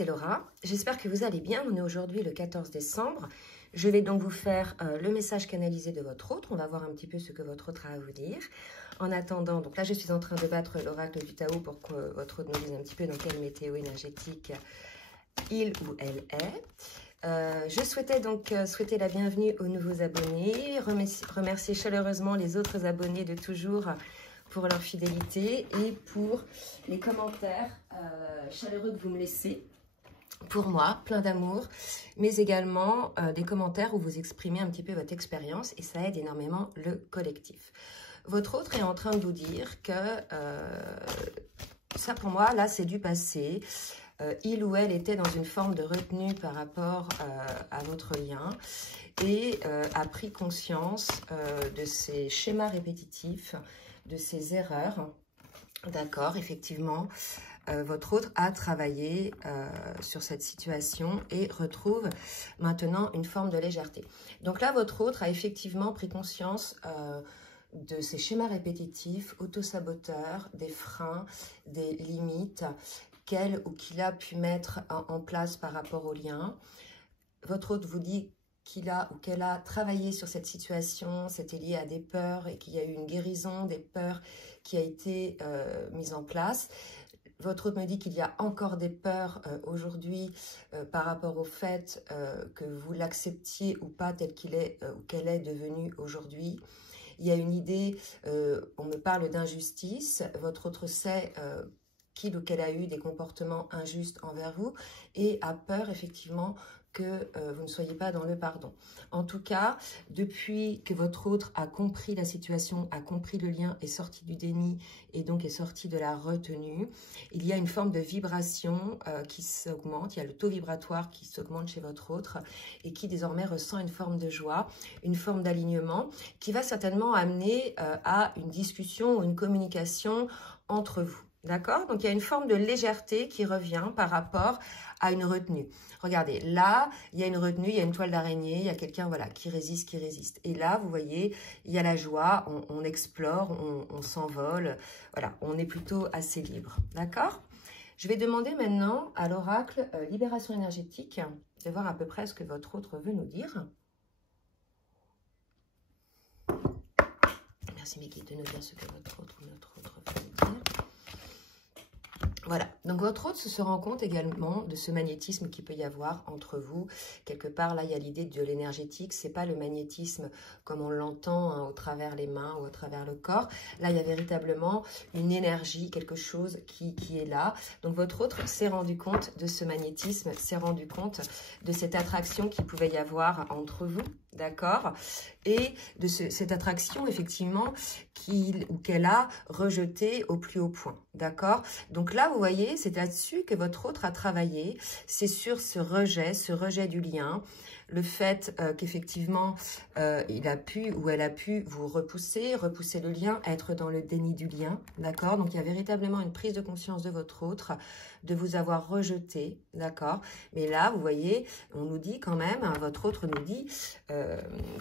c'est Laura. J'espère que vous allez bien. On est aujourd'hui le 14 décembre. Je vais donc vous faire le message canalisé de votre autre. On va voir un petit peu ce que votre autre a à vous dire. En attendant, donc là, je suis en train de battre l'oracle du Tao pour que votre autre nous dise un petit peu dans quelle météo énergétique il ou elle est. Je souhaitais donc souhaiter la bienvenue aux nouveaux abonnés, remercier chaleureusement les autres abonnés de toujours pour leur fidélité et pour les commentaires chaleureux que vous me laissez. Pour moi, plein d'amour, mais également des commentaires où vous exprimez un petit peu votre expérience et ça aide énormément le collectif. Votre autre est en train de vous dire que ça pour moi, là, c'est du passé. Il ou elle était dans une forme de retenue par rapport à votre lien et a pris conscience de ces schémas répétitifs, de ces erreurs. D'accord, effectivement, votre autre a travaillé sur cette situation et retrouve maintenant une forme de légèreté. Donc là, votre autre a effectivement pris conscience de ces schémas répétitifs, autosaboteurs, des freins, des limites qu'elle ou qu'il a pu mettre en place par rapport au lien. Votre autre vous dit qu'il a ou qu'elle a travaillé sur cette situation, c'était lié à des peurs et qu'il y a eu une guérison des peurs qui a été mise en place. Votre autre me dit qu'il y a encore des peurs aujourd'hui par rapport au fait que vous l'acceptiez ou pas tel qu'il est ou qu'elle est devenue aujourd'hui. Il y a une idée, on me parle d'injustice, votre autre sait qu'il ou qu'elle a eu des comportements injustes envers vous et a peur effectivement que vous ne soyez pas dans le pardon. En tout cas, depuis que votre autre a compris la situation, a compris le lien, est sorti du déni et donc est sorti de la retenue, il y a une forme de vibration qui s'augmente, il y a le taux vibratoire qui s'augmente chez votre autre et qui désormais ressent une forme de joie, une forme d'alignement qui va certainement amener à une discussion ou une communication entre vous. D'accord? Donc, il y a une forme de légèreté qui revient par rapport à une retenue. Regardez, là, il y a une retenue, il y a une toile d'araignée, il y a quelqu'un voilà, qui résiste, qui résiste. Et là, vous voyez, il y a la joie, on explore, on s'envole. Voilà, on est plutôt assez libre. D'accord? Je vais demander maintenant à l'oracle Libération énergétique de voir à peu près ce que votre autre veut nous dire. Merci mes guides de nous dire ce que votre autre ou notre autre veut nous dire. Voilà, donc votre autre se rend compte également de ce magnétisme qu'il peut y avoir entre vous. Quelque part, là, il y a l'idée de l'énergétique. C'est pas le magnétisme comme on l'entend hein, au travers les mains ou au travers le corps. Là, il y a véritablement une énergie, quelque chose qui est là. Donc, votre autre s'est rendu compte de ce magnétisme, s'est rendu compte de cette attraction qu'il pouvait y avoir entre vous. D'accord? Et de cette attraction, effectivement, qu'il ou qu'elle a rejetée au plus haut point. D'accord? Donc là, vous voyez, c'est là-dessus que votre autre a travaillé. C'est sur ce rejet du lien. Le fait qu'effectivement, il a pu ou elle a pu vous repousser le lien, être dans le déni du lien. D'accord? Donc, il y a véritablement une prise de conscience de votre autre, de vous avoir rejeté. D'accord? Mais là, vous voyez, on nous dit quand même, hein, votre autre nous dit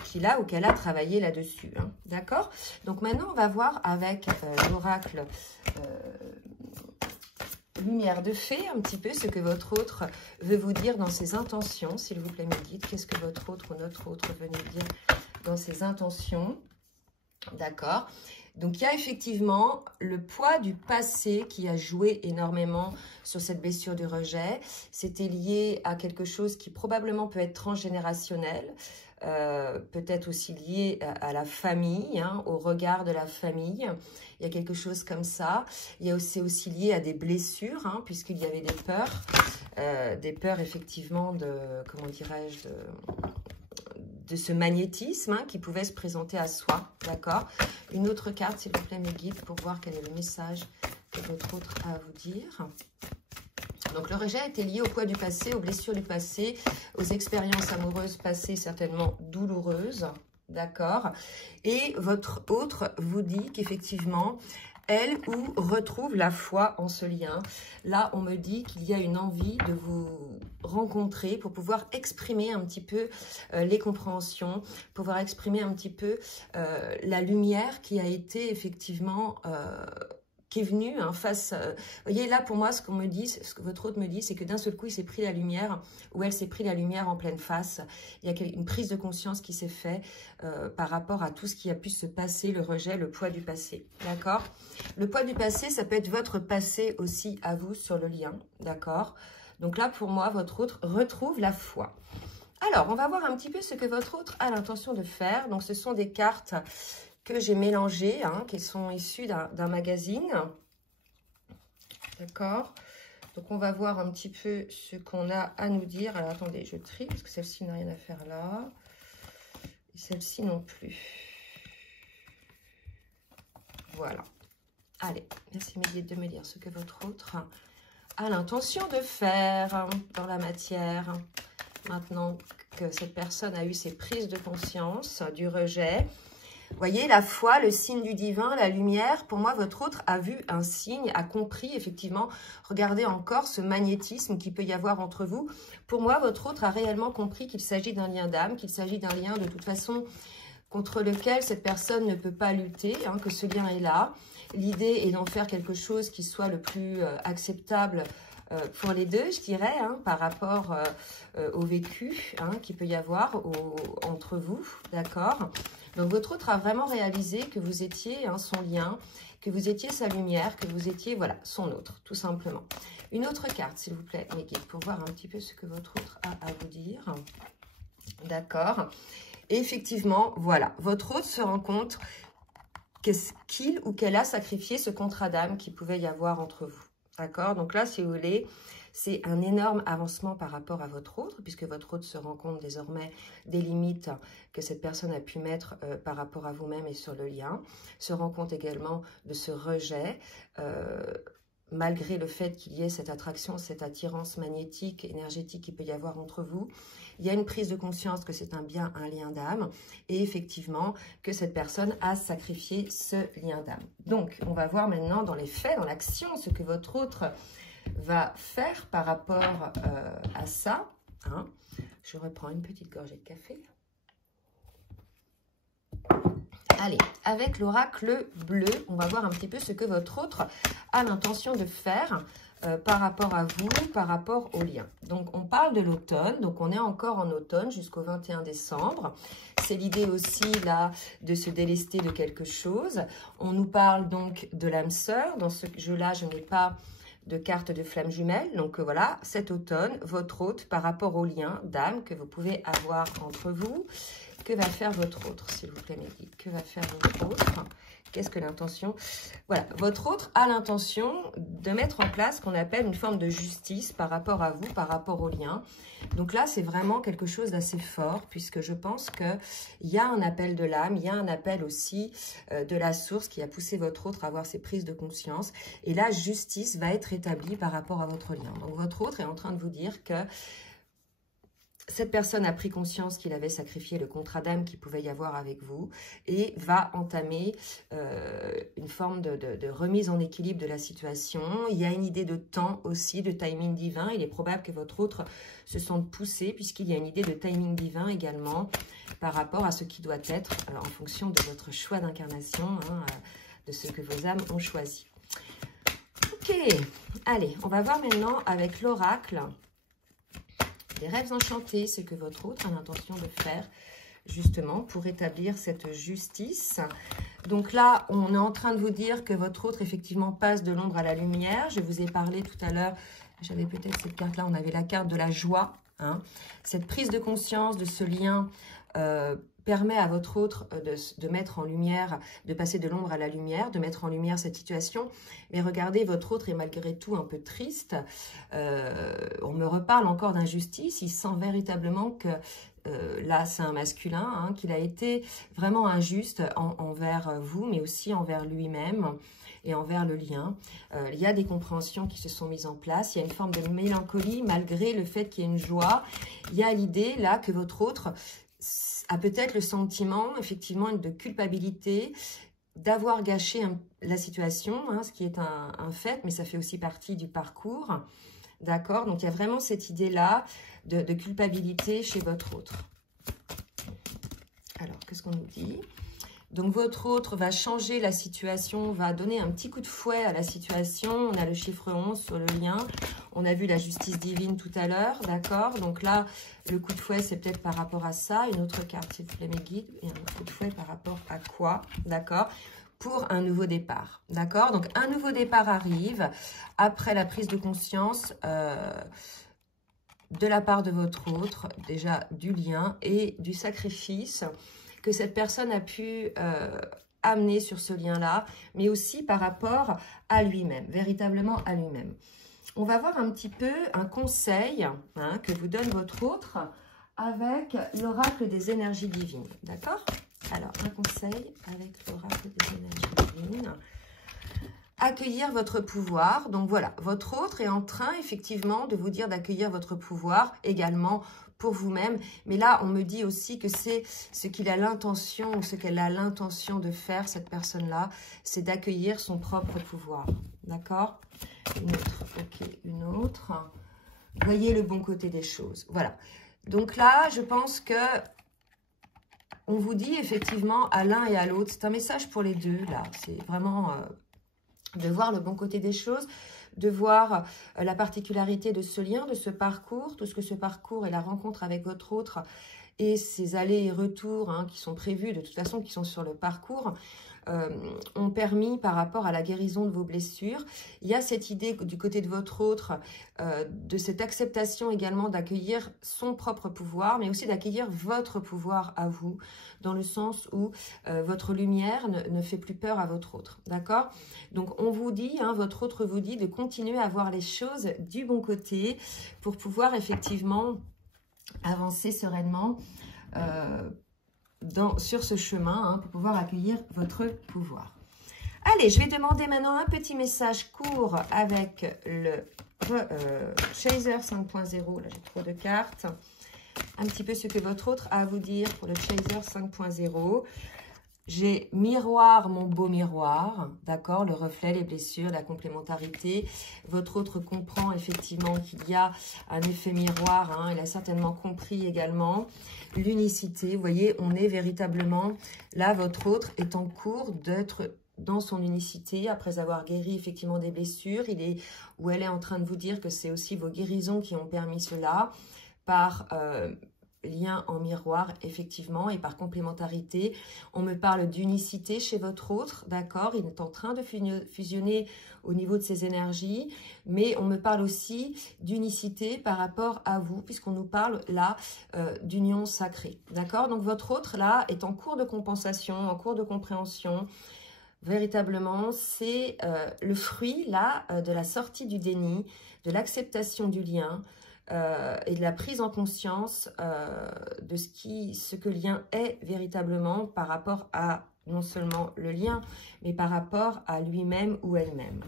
qu'il a ou qu'elle a travaillé là-dessus. Hein, d'accord? Donc maintenant, on va voir avec l'oracle Lumière de Fée, un petit peu ce que votre autre veut vous dire dans ses intentions. S'il vous plaît, me dites, qu'est-ce que votre autre ou notre autre veut nous dire dans ses intentions? D'accord? Donc, il y a effectivement le poids du passé qui a joué énormément sur cette blessure du rejet. C'était lié à quelque chose qui probablement peut être transgénérationnel, peut-être aussi lié à la famille, hein, au regard de la famille. Il y a quelque chose comme ça. Il y a aussi lié à des blessures, hein, puisqu'il y avait des peurs effectivement de, comment dirais-je, de ce magnétisme hein, qui pouvait se présenter à soi, d'accord? Une autre carte, s'il vous plaît, mes guides, pour voir quel est le message que votre autre a à vous dire. Donc, le rejet était lié au poids du passé, aux blessures du passé, aux expériences amoureuses passées certainement douloureuses, d'accord? Et votre autre vous dit qu'effectivement, elle ou retrouve la foi en ce lien. Là, on me dit qu'il y a une envie de vous rencontrer pour pouvoir exprimer un petit peu les compréhensions, pouvoir exprimer un petit peu la lumière qui a été effectivement qui est venu face... vous voyez, là, pour moi, ce qu'on me dit, ce que votre hôte me dit, c'est que d'un seul coup, il s'est pris la lumière, ou elle s'est pris la lumière en pleine face. Il y a une prise de conscience qui s'est faite par rapport à tout ce qui a pu se passer, le rejet, le poids du passé. D'accord? Le poids du passé, ça peut être votre passé aussi à vous sur le lien. D'accord? Donc là, pour moi, votre hôte retrouve la foi. Alors, on va voir un petit peu ce que votre hôte a l'intention de faire. Donc, ce sont des cartes que j'ai mélangées, qui sont issues d'un magazine. D'accord? Donc, on va voir un petit peu ce qu'on a à nous dire. Alors, attendez, je trie, parce que celle-ci n'a rien à faire là. Et celle-ci non plus. Voilà. Allez, merci mes guides de me dire ce que votre autre a l'intention de faire dans la matière. Maintenant que cette personne a eu ses prises de conscience du rejet. Vous voyez, la foi, le signe du divin, la lumière, pour moi, votre autre a vu un signe, a compris, effectivement, regardez encore ce magnétisme qu'il peut y avoir entre vous. Pour moi, votre autre a réellement compris qu'il s'agit d'un lien d'âme, qu'il s'agit d'un lien de toute façon contre lequel cette personne ne peut pas lutter, que ce lien est là. L'idée est d'en faire quelque chose qui soit le plus acceptable pour les deux, je dirais, par rapport au vécu qu'il peut y avoir entre vous, d'accord? Donc, votre autre a vraiment réalisé que vous étiez son lien, que vous étiez sa lumière, que vous étiez, voilà, son autre, tout simplement. Une autre carte, s'il vous plaît, mes guides, pour voir un petit peu ce que votre autre a à vous dire. D'accord? Et effectivement, voilà, votre autre se rend compte qu'il ou qu'elle a sacrifié ce contrat d'âme qu'il pouvait y avoir entre vous. D'accord? Donc là, si vous voulez, c'est un énorme avancement par rapport à votre autre, puisque votre autre se rend compte désormais des limites que cette personne a pu mettre par rapport à vous-même et sur le lien. Se rend compte également de ce rejet, malgré le fait qu'il y ait cette attraction, cette attirance magnétique, énergétique qu'il peut y avoir entre vous. Il y a une prise de conscience que c'est bien un lien d'âme et effectivement que cette personne a sacrifié ce lien d'âme. Donc, on va voir maintenant dans les faits, dans l'action, ce que votre autre va faire par rapport à ça. Je reprends une petite gorgée de café. Allez, avec l'oracle bleu, on va voir un petit peu ce que votre autre a l'intention de faire par rapport à vous, par rapport au lien. Donc, on parle de l'automne. Donc, on est encore en automne jusqu'au 21 décembre. C'est l'idée aussi, là, de se délester de quelque chose. On nous parle donc de l'âme sœur. Dans ce jeu-là, je n'ai pas de carte de flamme jumelle. Donc, voilà, cet automne, votre hôte, par rapport au lien d'âme que vous pouvez avoir entre vous. Que va faire votre autre, s'il vous plaît, mes guides? Que va faire votre autre? Qu'est-ce que l'intention? Voilà, votre autre a l'intention de mettre en place ce qu'on appelle une forme de justice par rapport à vous, par rapport au lien. Donc là, c'est vraiment quelque chose d'assez fort, puisque je pense qu'il y a un appel de l'âme, il y a un appel aussi de la source qui a poussé votre autre à avoir ses prises de conscience. Et la justice va être établie par rapport à votre lien. Donc votre autre est en train de vous dire que cette personne a pris conscience qu'il avait sacrifié le contrat d'âme qu'il pouvait y avoir avec vous et va entamer une forme de remise en équilibre de la situation. Il y a une idée de temps aussi, de timing divin. Il est probable que votre autre se sente poussé puisqu'il y a une idée de timing divin également par rapport à ce qui doit être en fonction de votre choix d'incarnation, de ce que vos âmes ont choisi. Ok, allez, on va voir maintenant avec l'oracle des rêves enchantés, ce que votre autre a l'intention de faire justement pour établir cette justice. Donc là, on est en train de vous dire que votre autre effectivement passe de l'ombre à la lumière. Je vous ai parlé tout à l'heure, j'avais peut-être cette carte-là, on avait la carte de la joie. Cette prise de conscience de ce lien permet à votre autre de mettre en lumière, de passer de l'ombre à la lumière, de mettre en lumière cette situation. Mais regardez, votre autre est malgré tout un peu triste. On me reparle encore d'injustice. Il sent véritablement que là, c'est un masculin, qu'il a été vraiment injuste envers vous, mais aussi envers lui-même et envers le lien. Il y a des compréhensions qui se sont mises en place. Il y a une forme de mélancolie malgré le fait qu'il y ait une joie. Il y a l'idée là que votre autre a peut-être le sentiment, effectivement, de culpabilité, d'avoir gâché la situation, ce qui est un fait, mais ça fait aussi partie du parcours. D'accord? Donc, il y a vraiment cette idée-là de culpabilité chez votre autre. Alors, qu'est-ce qu'on nous dit? Donc, votre autre va changer la situation, va donner un petit coup de fouet à la situation. On a le chiffre 11 sur le lien. On a vu la justice divine tout à l'heure, d'accord? Donc là, le coup de fouet, c'est peut-être par rapport à ça. Une autre carte, s'il vous plaît, mes guides. Et un coup de fouet par rapport à quoi, d'accord? Pour un nouveau départ, d'accord? Donc, un nouveau départ arrive après la prise de conscience de la part de votre autre, déjà du lien et du sacrifice que cette personne a pu amener sur ce lien-là, mais aussi par rapport à lui-même, véritablement à lui-même. On va voir un petit peu un conseil que vous donne votre autre avec l'oracle des énergies divines, d'accord? Alors, un conseil avec l'oracle des énergies divines. Accueillir votre pouvoir. Donc voilà, votre autre est en train effectivement de vous dire d'accueillir votre pouvoir également pour vous-même. Mais là, on me dit aussi que c'est ce qu'il a l'intention ou ce qu'elle a l'intention de faire, cette personne-là, c'est d'accueillir son propre pouvoir. D'accord? Une autre, ok, une autre. Voyez le bon côté des choses. Voilà. Donc là, je pense que on vous dit effectivement à l'un et à l'autre, c'est un message pour les deux, là. C'est vraiment de voir le bon côté des choses, de voir la particularité de ce lien, de ce parcours, tout ce que ce parcours et la rencontre avec votre autre et ces allers et retours qui sont prévus, de toute façon, qui sont sur le parcours, ont permis par rapport à la guérison de vos blessures. Il y a cette idée du côté de votre autre, de cette acceptation également d'accueillir son propre pouvoir, mais aussi d'accueillir votre pouvoir à vous, dans le sens où votre lumière ne fait plus peur à votre autre. D'accord? Donc on vous dit, votre autre vous dit de continuer à voir les choses du bon côté pour pouvoir effectivement avancer sereinement sur ce chemin pour pouvoir accueillir votre pouvoir. Allez, je vais demander maintenant un petit message court avec le Chaser 5.0. Là, j'ai trop de cartes. Un petit peu ce que votre autre a à vous dire pour le Chaser 5.0. J'ai miroir, mon beau miroir, d'accord, le reflet, les blessures, la complémentarité. Votre autre comprend effectivement qu'il y a un effet miroir, il a certainement compris également l'unicité. Vous voyez, on est véritablement, là, votre autre est en cours d'être dans son unicité, après avoir guéri effectivement des blessures. Ou elle est en train de vous dire que c'est aussi vos guérisons qui ont permis cela, par lien en miroir, effectivement, et par complémentarité. On me parle d'unicité chez votre autre, d'accord? Il est en train de fusionner au niveau de ses énergies, mais on me parle aussi d'unicité par rapport à vous, puisqu'on nous parle là d'union sacrée, d'accord? Donc votre autre là est en cours de compensation, en cours de compréhension. Véritablement, c'est le fruit là de la sortie du déni, de l'acceptation du lien, et de la prise en conscience de ce que le lien est véritablement par rapport à non seulement le lien, mais par rapport à lui-même ou elle-même.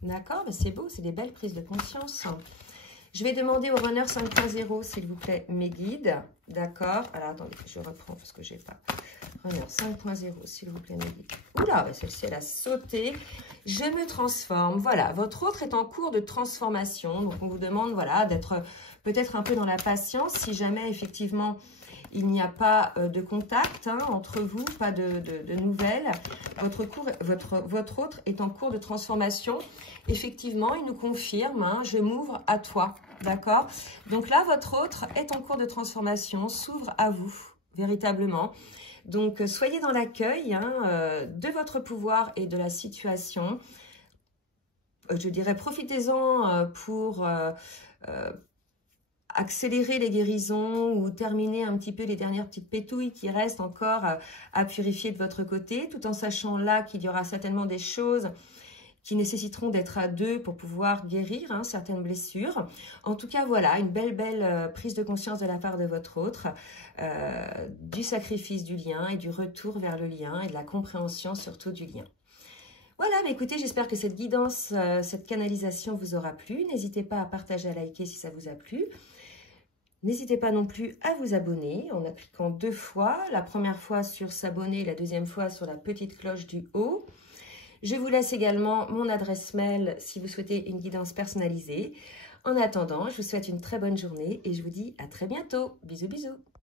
D'accord? C'est beau, c'est des belles prises de conscience. Je vais demander au runner 5.0, s'il vous plaît, mes guides. D'accord? Alors, attendez, je reprends parce que je n'ai pas. Runner 5.0, s'il vous plaît, mes guides. Oula, celle-ci, elle a sauté. Je me transforme. Voilà, votre autre est en cours de transformation. Donc, on vous demande, voilà, d'être peut-être un peu dans la patience. Si jamais, effectivement, il n'y a pas de contact entre vous, pas de nouvelles, votre autre est en cours de transformation. Effectivement, il nous confirme, je m'ouvre à toi. D'accord? Donc là, votre autre est en cours de transformation, s'ouvre à vous, véritablement. Donc, soyez dans l'accueil de votre pouvoir et de la situation. Je dirais, profitez-en pour accélérer les guérisons ou terminer un petit peu les dernières petites pétouilles qui restent encore à purifier de votre côté, tout en sachant là qu'il y aura certainement des choses qui nécessiteront d'être à deux pour pouvoir guérir certaines blessures. En tout cas, voilà, une belle prise de conscience de la part de votre autre, du sacrifice du lien et du retour vers le lien et de la compréhension surtout du lien. Voilà, mais écoutez, j'espère que cette guidance, cette canalisation vous aura plu. N'hésitez pas à partager, à liker si ça vous a plu. N'hésitez pas non plus à vous abonner en cliquant 2 fois. La première fois sur s'abonner, la deuxième fois sur la petite cloche du haut. Je vous laisse également mon adresse mail si vous souhaitez une guidance personnalisée. En attendant, je vous souhaite une très bonne journée et je vous dis à très bientôt. Bisous, bisous.